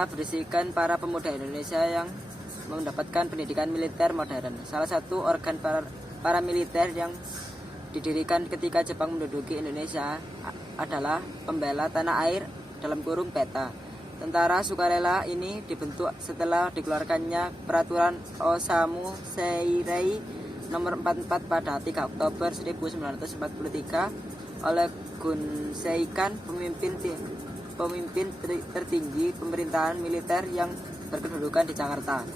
peta berisikan para pemuda Indonesia yang mendapatkan pendidikan militer modern. Salah satu organ paramiliter yang didirikan ketika Jepang menduduki Indonesia adalah Pembela Tanah Air (PETA). Tentara sukarela ini dibentuk setelah dikeluarkannya Peraturan Osamu Seirei Nomor 44 pada 3 Oktober 1943 oleh Gun Seikan, pemimpin tertinggi pemerintahan militer yang berkedudukan di Jakarta.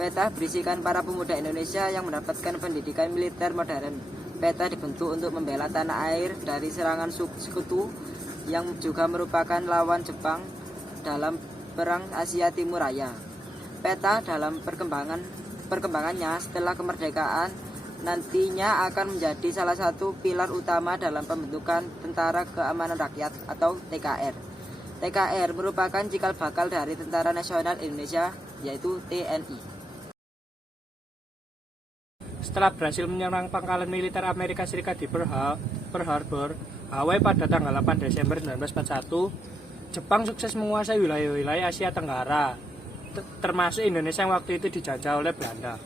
PETA berisikan para pemuda Indonesia yang mendapatkan pendidikan militer modern. PETA dibentuk untuk membela tanah air dari serangan sekutu yang juga merupakan lawan Jepang dalam Perang Asia Timur Raya. PETA dalam perkembangannya setelah kemerdekaan nantinya akan menjadi salah satu pilar utama dalam pembentukan Tentara Keamanan Rakyat atau TKR. TKR merupakan cikal bakal dari Tentara Nasional Indonesia, yaitu TNI. Setelah berhasil menyerang pangkalan militer Amerika Serikat di Pearl Harbor, Hawaii pada tanggal 8 Desember 1941, Jepang sukses menguasai wilayah-wilayah Asia Tenggara, termasuk Indonesia yang waktu itu dijajah oleh Belanda.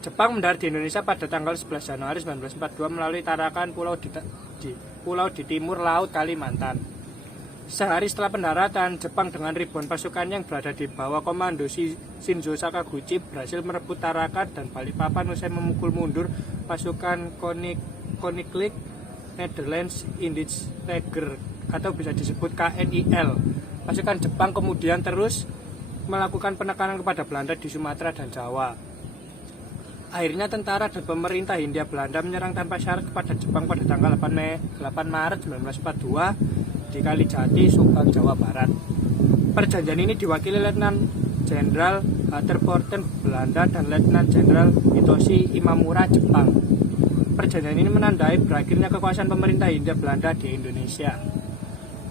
Jepang mendarat di Indonesia pada tanggal 11 Januari 1942 melalui Tarakan pulau di timur laut Kalimantan. Sehari setelah pendaratan, Jepang dengan ribuan pasukan yang berada di bawah komando Shinzo Sakaguchi berhasil merebut Tarakan dan Balikpapan usai memukul mundur pasukan Koninklijk Nederlands Indisch Leger atau bisa disebut KNIL. Pasukan Jepang kemudian terus melakukan penekanan kepada Belanda di Sumatera dan Jawa. Akhirnya tentara dan pemerintah Hindia Belanda menyerang tanpa syarat kepada Jepang pada tanggal 8 Maret 1942 di Kalijati, Subang, Jawa Barat. Perjanjian ini diwakili Letnan Jenderal Terporten Belanda dan Letnan Jenderal Hitoshi Imamura Jepang. Perjanjian ini menandai berakhirnya kekuasaan pemerintah Hindia Belanda di Indonesia.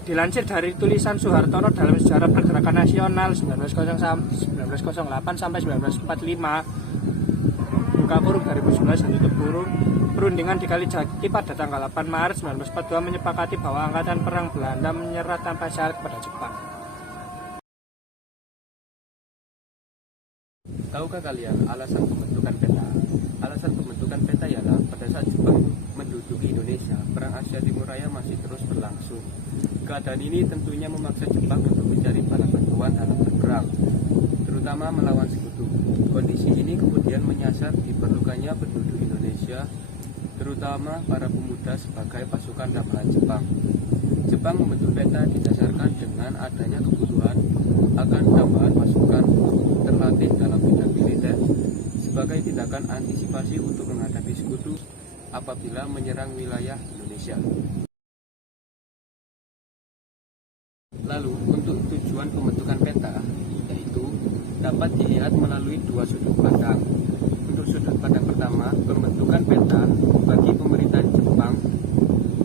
Dilansir dari tulisan Soehartono dalam Sejarah Pergerakan Nasional 1908 sampai 1945, buka kurung 2011 dan tutup kurung, perundingan di Kalijati pada tanggal 8 Maret 1942 menyepakati bahwa Angkatan Perang Belanda menyerah tanpa syarat kepada Jepang. Tahukah kalian alasan pembentukan PETA? Alasan pembentukan PETA ialah pada saat Jepang menduduki Indonesia, Perang Asia Timur Raya masih terus berlangsung. Keadaan ini tentunya memaksa Jepang untuk mencari bala bantuan dalam berperang, terutama melawan sekutu. Kondisi ini kemudian menyasar diperlukannya penduduk Indonesia, terutama para pemuda sebagai pasukan tambahan Jepang. Jepang membentuk PETA didasarkan dengan adanya kebutuhan akan tambahan pasukan terlatih dalam bidang militer sebagai tindakan antisipasi untuk menghadapi sekutu apabila menyerang wilayah Indonesia. Lalu, untuk tujuan pembentukan PETA, yaitu dapat dilihat melalui dua sudut pandang. Untuk sudut pandang pertama, pembentukan PETA bagi pemerintahan Jepang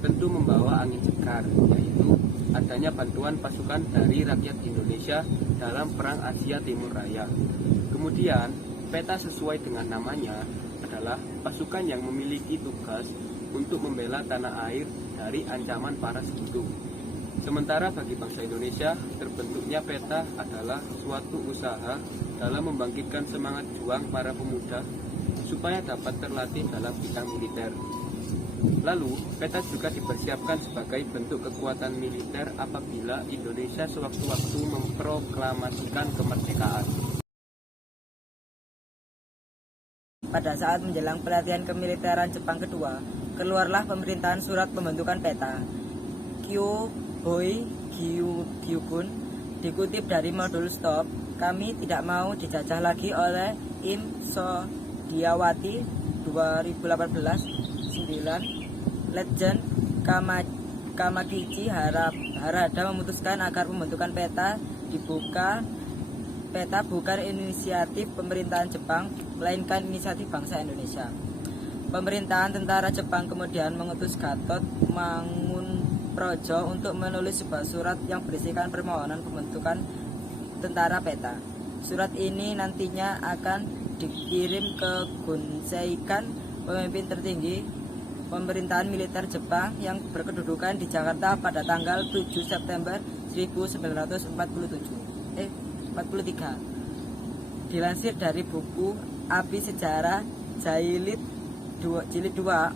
tentu membawa angin segar, yaitu adanya bantuan pasukan dari rakyat Indonesia dalam Perang Asia Timur Raya. Kemudian, PETA sesuai dengan namanya adalah pasukan yang memiliki tugas untuk membela tanah air dari ancaman para sekutu. Sementara bagi bangsa Indonesia, terbentuknya PETA adalah suatu usaha dalam membangkitkan semangat juang para pemuda supaya dapat terlatih dalam bidang militer. Lalu, PETA juga dipersiapkan sebagai bentuk kekuatan militer apabila Indonesia sewaktu-waktu memproklamasikan kemerdekaan. Pada saat menjelang pelatihan kemiliteran Jepang kedua, keluarlah pemerintahan surat pembentukan PETA. Kyohoi Gyugun dikutip dari modul Stop, kami tidak mau dijajah lagi oleh Im Sodiawati 2018-9. Legend Kamakichi Harada memutuskan agar pembentukan PETA bukan inisiatif pemerintahan Jepang, melainkan inisiatif bangsa Indonesia. Pemerintahan tentara Jepang kemudian mengutus Gatot Mangunprojo untuk menulis sebuah surat yang berisikan permohonan pembentukan tentara PETA. Surat ini nantinya akan dikirim ke Gun Seikan, pemimpin tertinggi pemerintahan militer Jepang yang berkedudukan di Jakarta pada tanggal 7 September 1947. 43. Dilansir dari buku Api Sejarah Jilid 2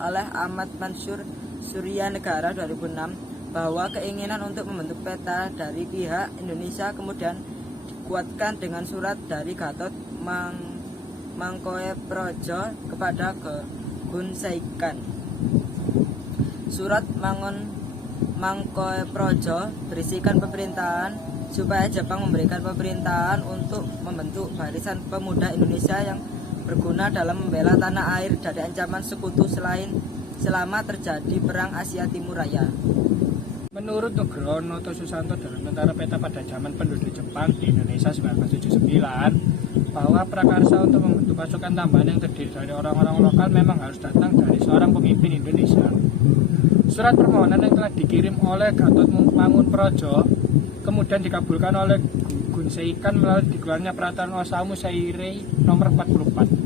oleh Ahmad Mansur Surya Negara 2006 bahwa keinginan untuk membentuk peta dari pihak Indonesia kemudian dikuatkan dengan surat dari Gatot Mangkoepradjo kepada Gun Saikan. Surat Mangkoepradjo berisikan pemerintahan supaya Jepang memberikan pemerintahan untuk membentuk barisan pemuda Indonesia yang berguna dalam membela tanah air dari ancaman sekutu selama terjadi Perang Asia Timur Raya. Menurut Nugroho Susanto dalam tentara peta pada zaman penduduk Jepang di Indonesia 1979, bahwa prakarsa untuk membentuk pasukan tambahan yang terdiri dari orang-orang lokal memang harus datang dari seorang pemimpin Indonesia. Surat permohonan yang telah dikirim oleh Gatot Mangunpradjo kemudian dikabulkan oleh Gun Saikan melalui dikeluarnya Peraturan Osamu Seirei nomor 44.